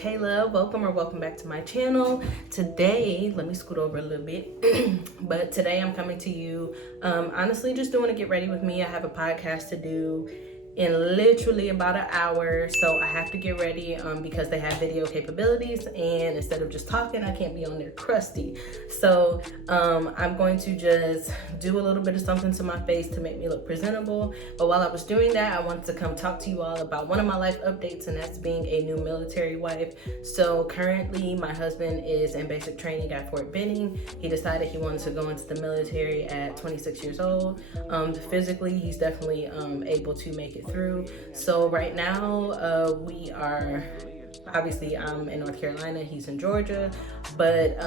Kayla. Welcome back to my channel. Today, let me scoot over a little bit. But today I'm coming to you, honestly, just doing a get ready with me. I have a podcast to do in literally about an hour, so I have to get ready because they have video capabilities, and instead of just talking, I can't be on there crusty. So I'm going to just do a little bit of something to my face to make me look presentable. But while I was doing that, I wanted to come talk to you all about one of my life updates, and that's being a new military wife. So currently my husband is in basic training at Fort Benning. He decided he wanted to go into the military at 26 years old. Physically, he's definitely able to make it through. So right now we are, obviously I'm in North Carolina, he's in Georgia, but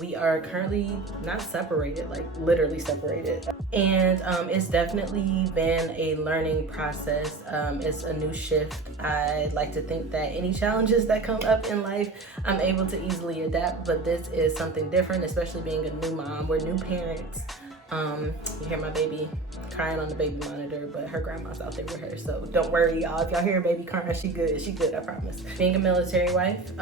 we are currently not separated, like literally separated. And it's definitely been a learning process. It's a new shift. I like to think that any challenges that come up in life, I'm able to easily adapt, but this is something different, especially being a new mom. We're new parents. You hear my baby crying on the baby monitor, but her grandma's out there with her, so don't worry, y'all. If y'all hear a baby crying, she good, I promise. Being a military wife,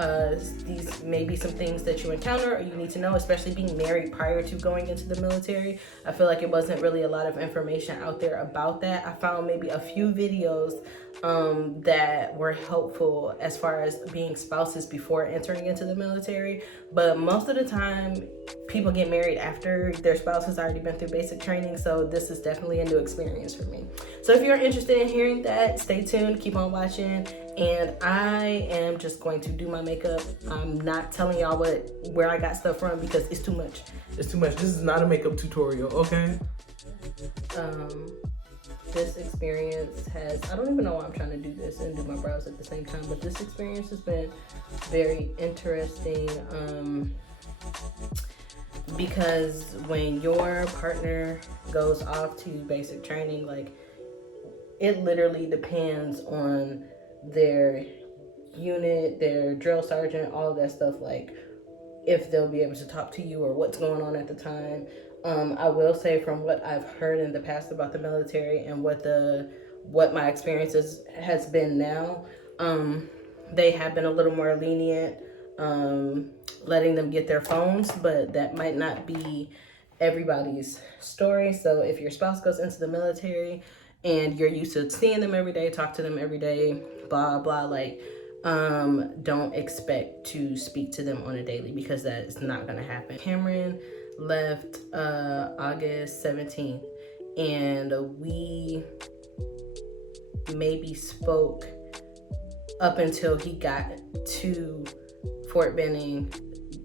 these may be some things that you encounter or you need to know, especially being married prior to going into the military. I feel like it wasn't really a lot of information out there about that. I found maybe a few videos that were helpful as far as being spouses before entering into the military, but most of the time people get married after their spouse has already been through basic training, so this is definitely a new experience for me. So if you're interested in hearing that, stay tuned, keep on watching, and I am just going to do my makeup. I'm not telling y'all where I got stuff from because it's too much. It's too much. This is not a makeup tutorial, okay? This experience has, I don't even know why I'm trying to do this and do my brows at the same time, but this experience has been very interesting because when your partner goes off to basic training, like it literally depends on their unit, their drill sergeant, all of that stuff, like if they'll be able to talk to you or what's going on at the time. I will say from what I've heard in the past about the military and what my experiences has been now, they have been a little more lenient, letting them get their phones, but that might not be everybody's story. So if your spouse goes into the military and you're used to seeing them every day, talk to them every day, blah, blah, like, don't expect to speak to them on a daily because that is not going to happen. Cameron left August 17th, and we maybe spoke up until he got to Fort Benning.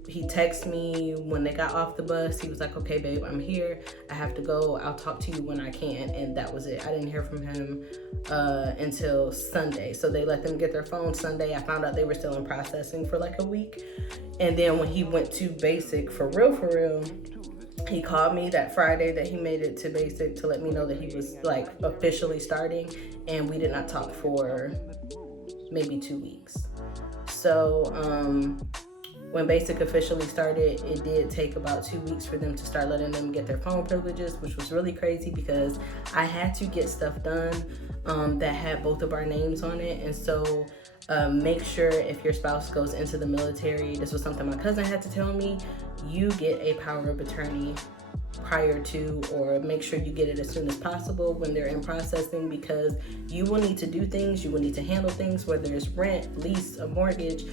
He texted me when they got off the bus. He was like, okay, babe, I'm here. I have to go. I'll talk to you when I can. And that was it. I didn't hear from him until Sunday. So they let them get their phone Sunday. I found out they were still in processing for like a week. And then when he went to basic for real, he called me that Friday that he made it to basic to let me know that he was like officially starting. And we did not talk for maybe 2 weeks. So, when basic officially started, it did take about 2 weeks for them to start letting them get their phone privileges, which was really crazy because I had to get stuff done that had both of our names on it. And so make sure if your spouse goes into the military, this was something my cousin had to tell me, you get a power of attorney prior to, or make sure you get it as soon as possible when they're in processing, because you will need to do things, you will need to handle things, whether it's rent, lease, a mortgage,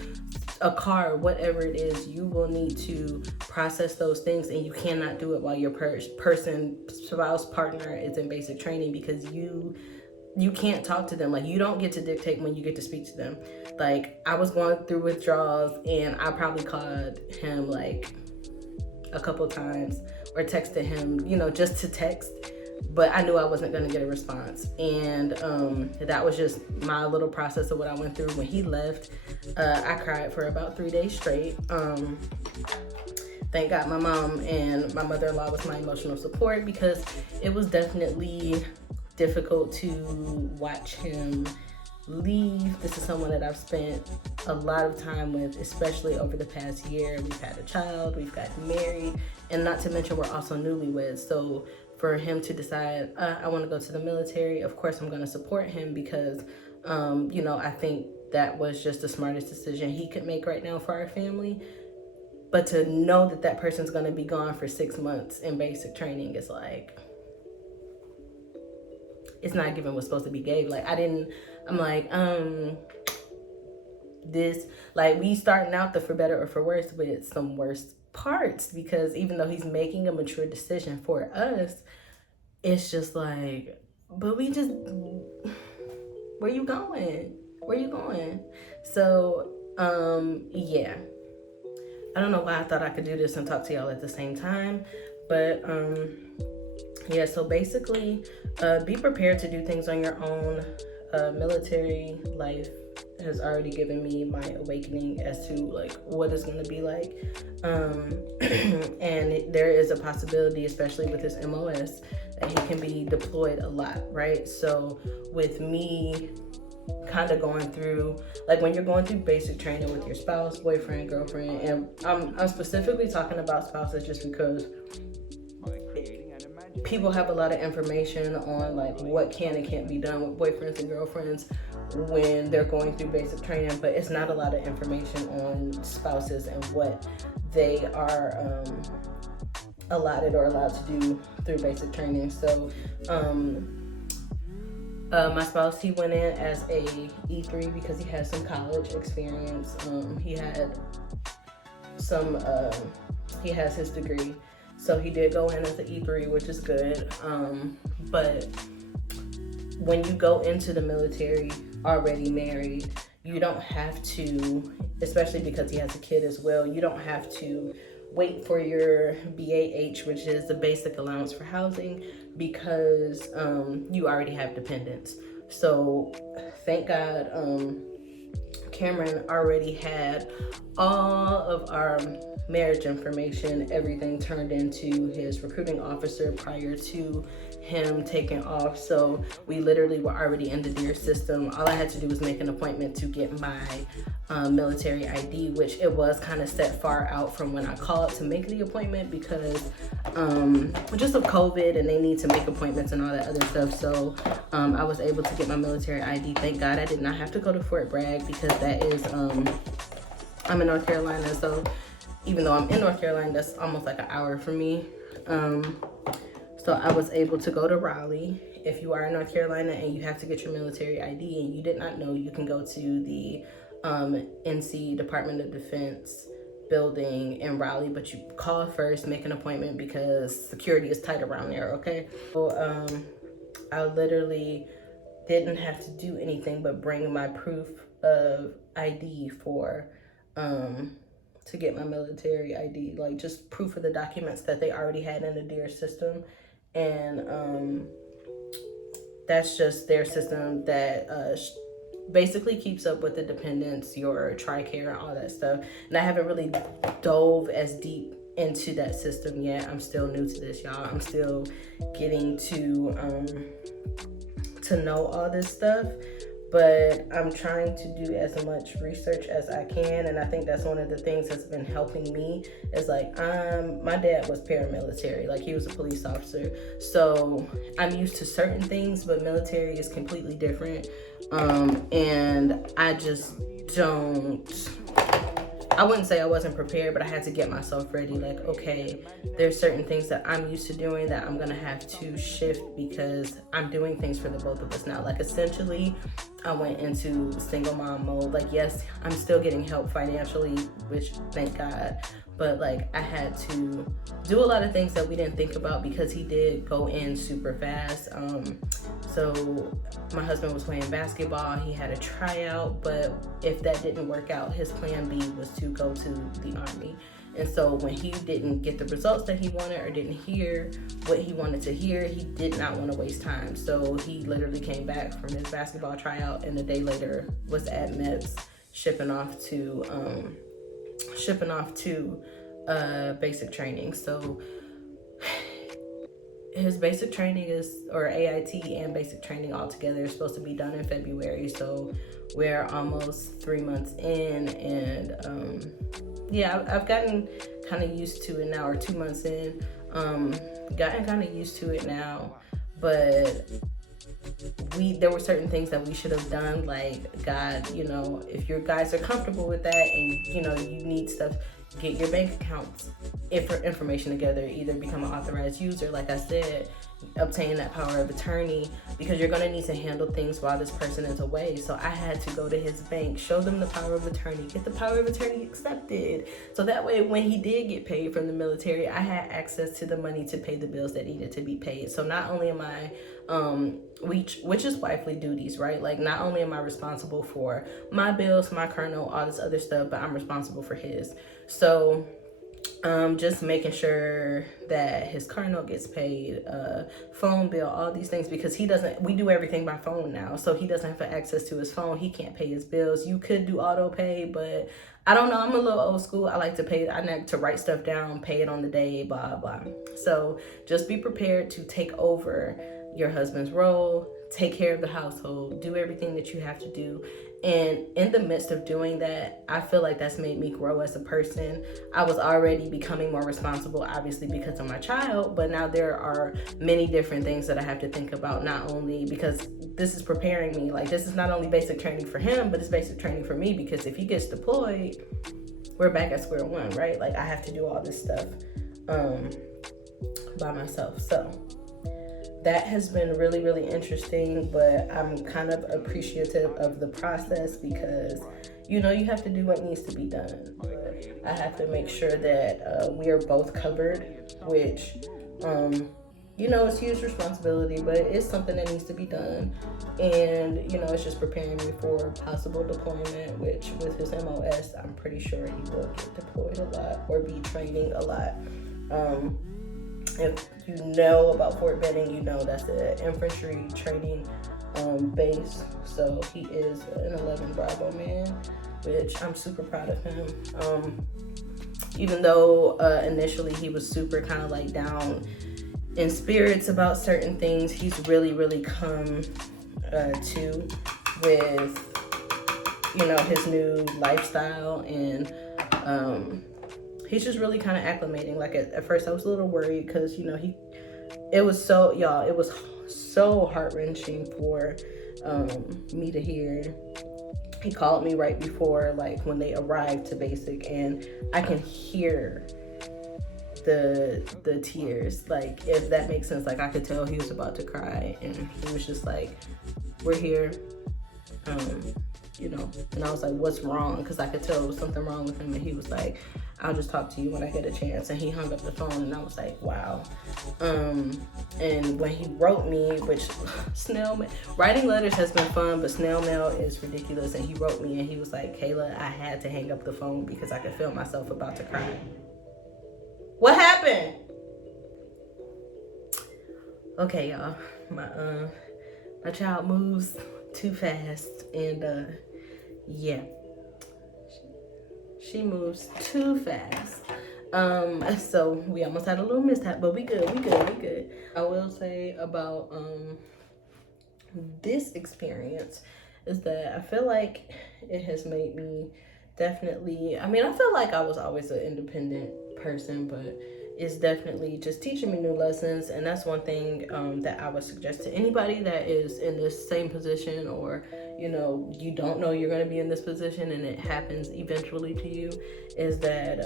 a car, whatever it is, you will need to process those things, and you cannot do it while your spouse, partner is in basic training, because you can't talk to them. Like, you don't get to dictate when you get to speak to them. Like, I was going through withdrawals and I probably called him like a couple times or texted him, just to text, but I knew I wasn't going to get a response. And that was just my little process of what I went through. When he left, I cried for about 3 days straight. Thank God my mom and my mother-in-law was my emotional support, because it was definitely difficult to watch him leave. This is someone that I've spent a lot of time with, especially over the past year. We've had a child, we've gotten married, and not to mention we're also newlyweds. So for him to decide, I want to go to the military, of course I'm going to support him, because I think that was just the smartest decision he could make right now for our family. But to know that that person's going to be gone for 6 months in basic training is like, it's not given what's supposed to be gave. Like, I'm like, this, like, we starting out the for better or for worse with some worse parts, because even though he's making a mature decision for us, it's just like, but we just, where you going? So, yeah. I don't know why I thought I could do this and talk to y'all at the same time, but yeah, so basically, be prepared to do things on your own. Military life has already given me my awakening as to like what it's going to be like, and there is a possibility, especially with his MOS, that he can be deployed a lot, right? So with me kind of going through, like when you're going through basic training with your spouse, boyfriend, girlfriend, and I'm specifically talking about spouses just because people have a lot of information on like what can and can't be done with boyfriends and girlfriends when they're going through basic training, but it's not a lot of information on spouses and what they are allotted or allowed to do through basic training. So my spouse, he went in as a E3 because he had some college experience. He had some, he has his degree. So he did go in as an E3, which is good. But when you go into the military already married, you don't have to, especially because he has a kid as well, you don't have to wait for your BAH, which is the basic allowance for housing, because you already have dependents. So thank God Cameron already had all of our marriage information, everything turned into his recruiting officer prior to him taking off. So we literally were already in the DEER system. All I had to do was make an appointment to get my military ID, which it was kind of set far out from when I called to make the appointment because just of COVID, and they need to make appointments and all that other stuff. So I was able to get my military ID. Thank God I did not have to go to Fort Bragg, because that is, I'm in North Carolina, so even though I'm in North Carolina, that's almost like an hour for me. So I was able to go to Raleigh. If you are in North Carolina and you have to get your military ID and you did not know, you can go to the NC Department of Defense building in Raleigh, but you call first, make an appointment, because security is tight around there, okay? So I literally didn't have to do anything but bring my proof of ID for to get my military ID, like just proof of the documents that they already had in the DEER system. And that's just their system that basically keeps up with the dependents, your TRICARE and all that stuff. And I haven't really dove as deep into that system yet. I'm still new to this, y'all. I'm still getting to know all this stuff. But I'm trying to do as much research as I can, and I think that's one of the things that's been helping me is like, my dad was paramilitary, like he was a police officer, so I'm used to certain things, but military is completely different, and I just I wouldn't say I wasn't prepared, but I had to get myself ready. Like, okay, there's certain things that I'm used to doing that I'm gonna have to shift because I'm doing things for the both of us now. Like, essentially, I went into single mom mode. Like, yes, I'm still getting help financially, which thank God, but like I had to do a lot of things that we didn't think about because he did go in super fast. So my husband was playing basketball, he had a tryout, but if that didn't work out, his plan B was to go to the Army. And so when he didn't get the results that he wanted or didn't hear what he wanted to hear, he did not want to waste time. So he literally came back from his basketball tryout and a day later was at MEPS shipping off to basic training. So his basic training or AIT and basic training all together is supposed to be done in February. So we're almost 3 months in, and yeah, I've gotten kind of used to it now, or 2 months in, gotten kind of used to it now, but there were certain things that we should have done, like, God, if your guys are comfortable with that and, you need stuff, get your bank accounts information together, either become an authorized user, like I said, obtain that power of attorney, because you're going to need to handle things while this person is away. So I had to go to his bank, show them the power of attorney, get the power of attorney accepted, so that way when he did get paid from the military, I had access to the money to pay the bills that needed to be paid. So not only am I which is wifely duties, right? Like, not only am I responsible for my bills, my colonel, all this other stuff, but I'm responsible for his. So just making sure that his car note gets paid, phone bill, all these things, because we do everything by phone now, so he doesn't have access to his phone. He can't pay his bills. You could do auto pay, but I don't know, I'm a little old school. I like to pay, I like to write stuff down, pay it on the day, blah, blah. So just be prepared to take over your husband's role, take care of the household, do everything that you have to do. And in the midst of doing that, I feel like that's made me grow as a person. I was already becoming more responsible, obviously, because of my child, but now there are many different things that I have to think about, not only because this is preparing me, like, this is not only basic training for him, but it's basic training for me, because if he gets deployed, we're back at square one, right? Like, I have to do all this stuff by myself. So that has been really, really interesting, but I'm kind of appreciative of the process, because, you have to do what needs to be done. But I have to make sure that we are both covered, which, it's huge responsibility, but it's something that needs to be done. And, it's just preparing me for possible deployment, which with his MOS, I'm pretty sure he will get deployed a lot or be training a lot. If you know about Fort Benning, that's an infantry training base. So he is an 11 Bravo man, which I'm super proud of him. Even though initially he was super kind of like down in spirits about certain things, he's really, really come to with, his new lifestyle, and he's just really kind of acclimating. Like, at first I was a little worried, because it was so heart-wrenching for me to hear. He called me right before, like, when they arrived to basic, and I can hear the tears, like, if that makes sense. Like, I could tell he was about to cry, and he was just like, we're here, and I was like, what's wrong? Because I could tell there was something wrong with him, and he was like, I'll just talk to you when I get a chance. And he hung up the phone, and I was like, wow. And when he wrote me, which writing letters has been fun, but snail mail is ridiculous. And he wrote me, and he was like, Kayla, I had to hang up the phone because I could feel myself about to cry. What happened? Okay, y'all, my child moves too fast, and yeah, she moves too fast. So we almost had a little mishap, but we good. I will say about this experience is that I feel like it has made me definitely, I feel like I was always an independent person, but it's definitely just teaching me new lessons. And that's one thing that I would suggest to anybody that is in this same position, or you don't know you're going to be in this position and it happens eventually to you, is that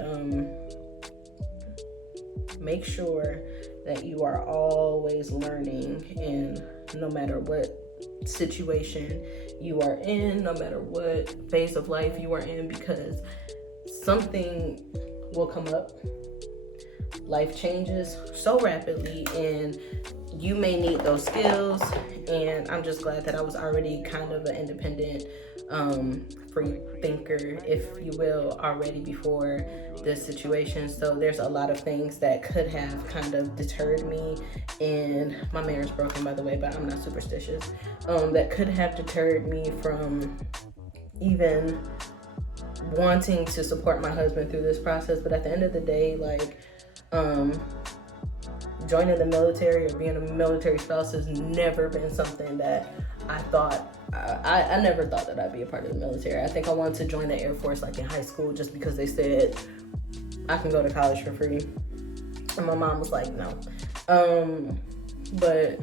make sure that you are always learning, and no matter what situation you are in, no matter what phase of life you are in, because something will come up. Life changes so rapidly, and you may need those skills. And I'm just glad that I was already kind of an independent free thinker, if you will, already before this situation. So there's a lot of things that could have kind of deterred me, and my marriage broken, by the way, but I'm not superstitious, that could have deterred me from even wanting to support my husband through this process. But at the end of the day, like, joining the military or being a military spouse has never been something that I thought, I never thought that I'd be a part of the military. I think I wanted to join the Air Force like in high school, just because they said I can go to college for free, and my mom was like, no. But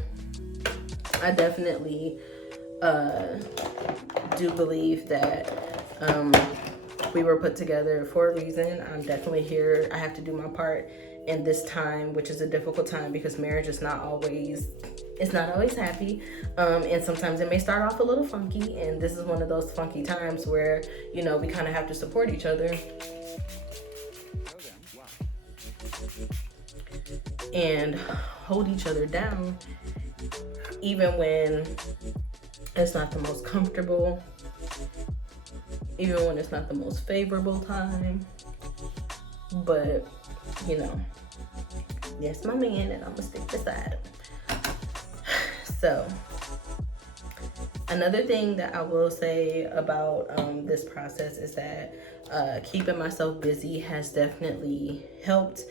I definitely do believe that we were put together for a reason. I'm definitely here. I have to do my part in this time, which is a difficult time because marriage is not always happy, and sometimes it may start off a little funky, and this is one of those funky times where, you know, we kind of have to support each other and hold each other down, even when it's not the most comfortable, even when it's not the most favorable time. But, you know, that's my man, and I'm gonna stick beside him. So, another thing that I will say about this process is that keeping myself busy has definitely helped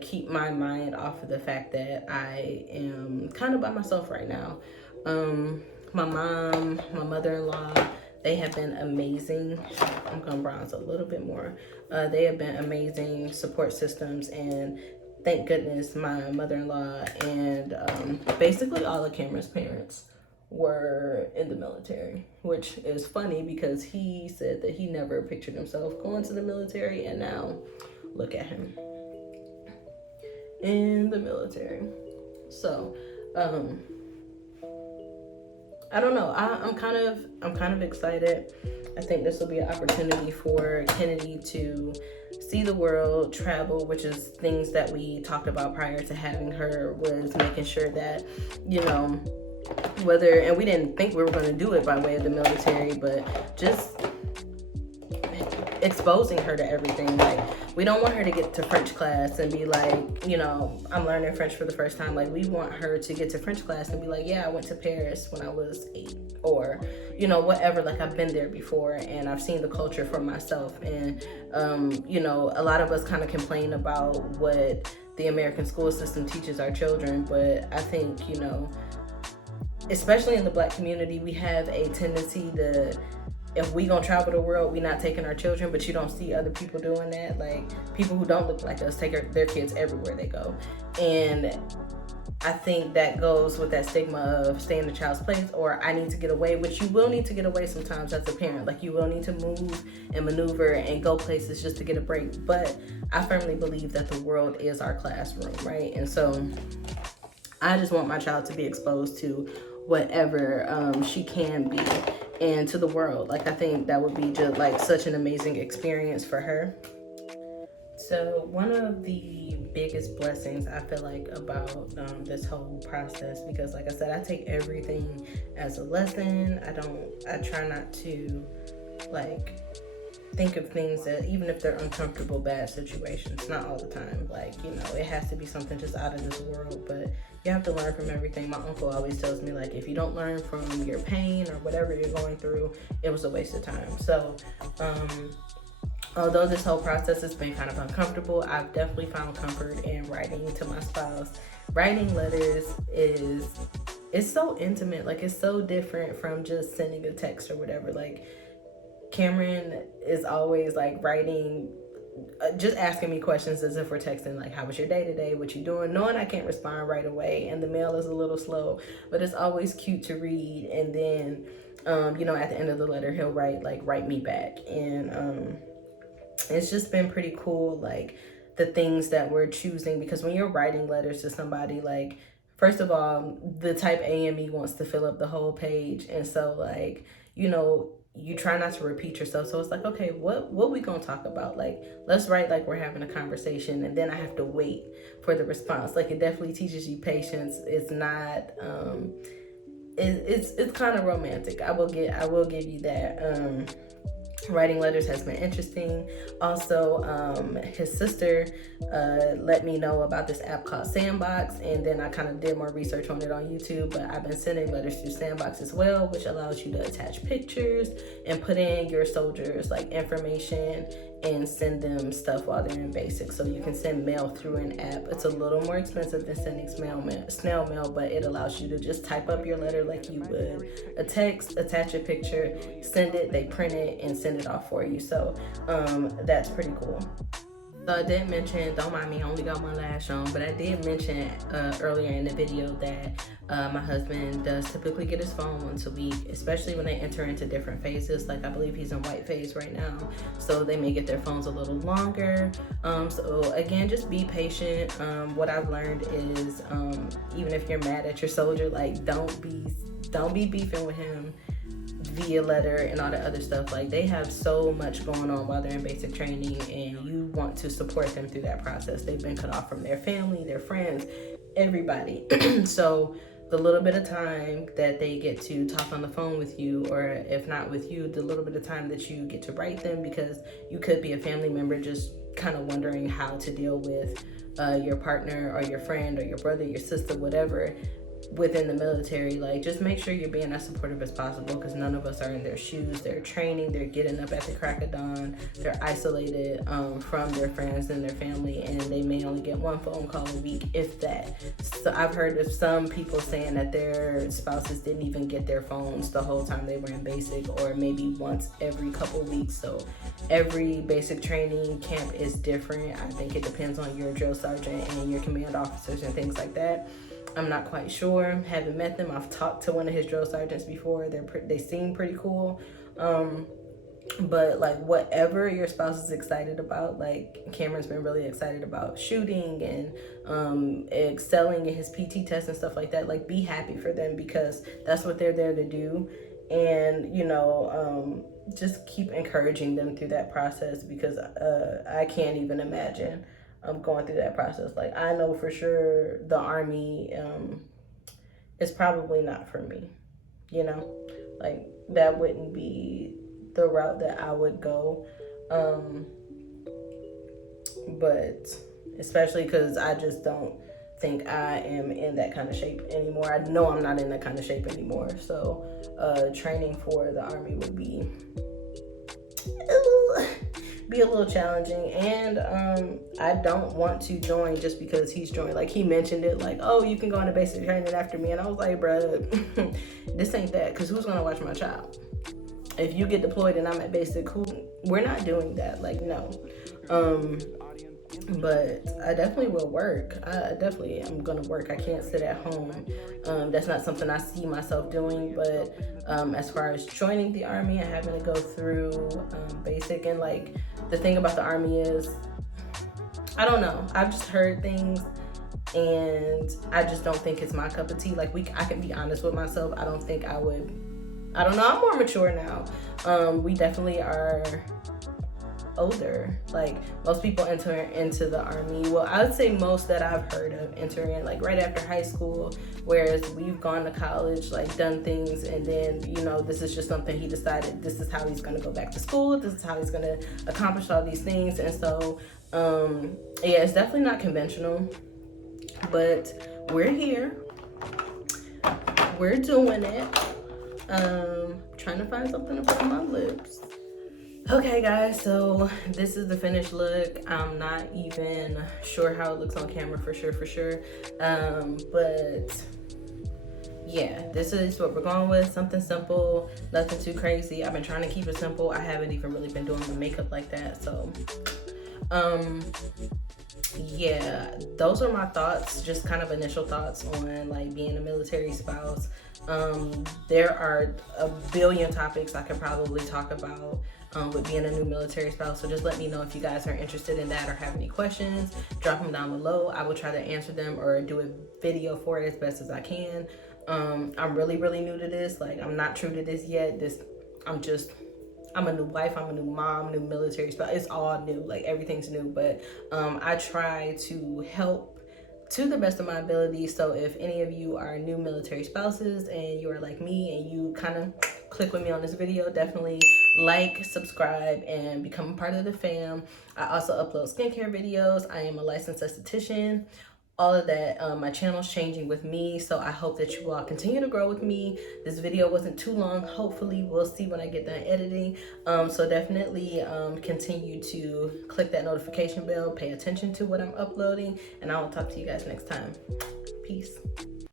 keep my mind off of the fact that I am kind of by myself right now. My mom, my mother-in-law, they have been amazing. I'm gonna bronze a little bit more. They have been amazing support systems, and thank goodness my mother-in-law and basically all of Cameron's parents were in the military, which is funny because he said that he never pictured himself going to the military, and now look at him in the military. So I don't know. I'm kind of excited. I think this will be an opportunity for Kennedy to see the world, travel, which is things that we talked about prior to having her, was making sure that, you know, whether, and we didn't think we were going to do it by way of the military, but just exposing her to everything. Like, we don't want her to get to French class and be like, you know, I'm learning French for the first time. Like, we want her to get to French class and be like, yeah, I went to Paris when I was 8, or, you know, whatever. Like, I've been there before and I've seen the culture for myself. And, you know, a lot of us kind of complain about what the American school system teaches our children, but I think, you know, especially in the Black community, we have a tendency to, if we gonna travel the world, we not taking our children, but you don't see other people doing that. Like, people who don't look like us take their kids everywhere they go. And I think that goes with that stigma of stay in the child's place, or I need to get away, which you will need to get away sometimes as a parent. Like, you will need to move and maneuver and go places just to get a break. But I firmly believe that the world is our classroom, right? And so I just want my child to be exposed to whatever she can be, and to the world. Like, I think that would be just like such an amazing experience for her. So one of the biggest blessings I feel like about this whole process, because like I said, I take everything as a lesson. I try not to like think of things that, even if they're uncomfortable, bad situations, not all the time. Like, you know, it has to be something just out of this world, but you have to learn from everything. My uncle always tells me, like, if you don't learn from your pain or whatever you're going through, it was a waste of time. So, although this whole process has been kind of uncomfortable, I've definitely found comfort in writing to my spouse. Writing letters it's so intimate. Like, it's so different from just sending a text or whatever. Like, Cameron is always like writing, just asking me questions as if we're texting, like, how was your day today? What you doing? Knowing I can't respond right away, and the mail is a little slow, but it's always cute to read. And then, you know, at the end of the letter, he'll write, like, write me back. And it's just been pretty cool, like, the things that we're choosing, because when you're writing letters to somebody, like, first of all, the type A in me wants to fill up the whole page. And so, like, you know, you try not to repeat yourself. So it's like, okay, what we gonna talk about? Like, let's write like we're having a conversation, and then I have to wait for the response. Like, it definitely teaches you patience. It's not it's kind of romantic. I will give you that. Writing letters has been interesting. Also, his sister let me know about this app called Sandbox, and then I kind of did more research on it on YouTube. But I've been sending letters through Sandbox as well, which allows you to attach pictures and put in your soldiers' like information and send them stuff while they're in basic. So you can send mail through an app. It's a little more expensive than sending snail mail, but it allows you to just type up your letter like you would a text, attach a picture, send it, they print it, and send it off for you. So that's pretty cool. So I did mention, don't mind me, I only got one lash on, but I did mention earlier in the video that my husband does typically get his phone once a week, especially when they enter into different phases. Like I believe he's in white phase right now, so they may get their phones a little longer. So again, just be patient. What I've learned is even if you're mad at your soldier, like don't be beefing with him via letter and all that other stuff. Like they have so much going on while they're in basic training, and you want to support them through that process. They've been cut off from their family, their friends, everybody. So the little bit of time that they get to talk on the phone with you, or if not with you, the little bit of time that you get to write them, because you could be a family member just kind of wondering how to deal with your partner or your friend or your brother, your sister, whatever, within the military. Like just make sure you're being as supportive as possible, because none of us are in their shoes. They're training, they're getting up at the crack of dawn, they're isolated from their friends and their family, and they may only get one phone call a week, if that. So I've heard of some people saying that their spouses didn't even get their phones the whole time they were in basic, or maybe once every couple weeks. So every basic training camp is different. I think it depends on your drill sergeant and your command officers and things like that. I'm not quite sure. Haven't met them. I've talked to one of his drill sergeants before. They seem pretty cool. But like whatever your spouse is excited about, like Cameron's been really excited about shooting and excelling in his PT test and stuff like that. Like be happy for them, because that's what they're there to do. And just keep encouraging them through that process, because I can't even imagine going through that process. Like I know for sure the Army is probably not for me, like that wouldn't be the route that I would go, but especially because I just don't think I am in that kind of shape anymore. I know I'm not in that kind of shape anymore, so training for the Army would be a little challenging. And I don't want to join just because he's joined. Like he mentioned it, like, oh, you can go into basic training after me, and I was like, bruh, this ain't that, because who's gonna watch my child if you get deployed and I'm at basic? We're not doing that. Like no. But I definitely will work. I definitely am gonna work. I can't sit at home. That's not something I see myself doing. But as far as joining the Army and having to go through basic, and like the thing about the Army is, I don't know. I've just heard things, and I just don't think it's my cup of tea. Like I can be honest with myself. I don't think I would. I don't know. I'm more mature now. We definitely are older. Like most people enter into the Army, well, I would say most that I've heard of enter in like right after high school, whereas we've gone to college, like done things, and then this is just something he decided this is how he's going to go back to school, this is how he's going to accomplish all these things. And so yeah, it's definitely not conventional, but we're here, we're doing it. Trying to find something to put on my lips. Okay guys, so this is the finished look. I'm not even sure how it looks on camera for sure. But yeah, this is what we're going with. Something simple, nothing too crazy. I've been trying to keep it simple. I haven't even really been doing the makeup like that. So yeah, those are my thoughts, just kind of initial thoughts on like being a military spouse. There are a billion topics I could probably talk about with being a new military spouse, so just let me know if you guys are interested in that or have any questions. Drop them down below. I will try to answer them or do a video for it as best as I can. I'm really new to this. Like I'm not true to this yet. I'm a new wife, I'm a new mom, new military spouse. It's all new, like everything's new. But I try to help to the best of my ability. So if any of you are new military spouses and you are like me and you kind of click with me on this video, definitely like, subscribe, and become a part of the fam. I also upload skincare videos. I am a licensed esthetician. All of that. My channel's changing with me, so I hope that you all continue to grow with me. This video wasn't too long. Hopefully we'll see when I get done editing. So definitely continue to click that notification bell, pay attention to what I'm uploading, and I will talk to you guys next time. Peace.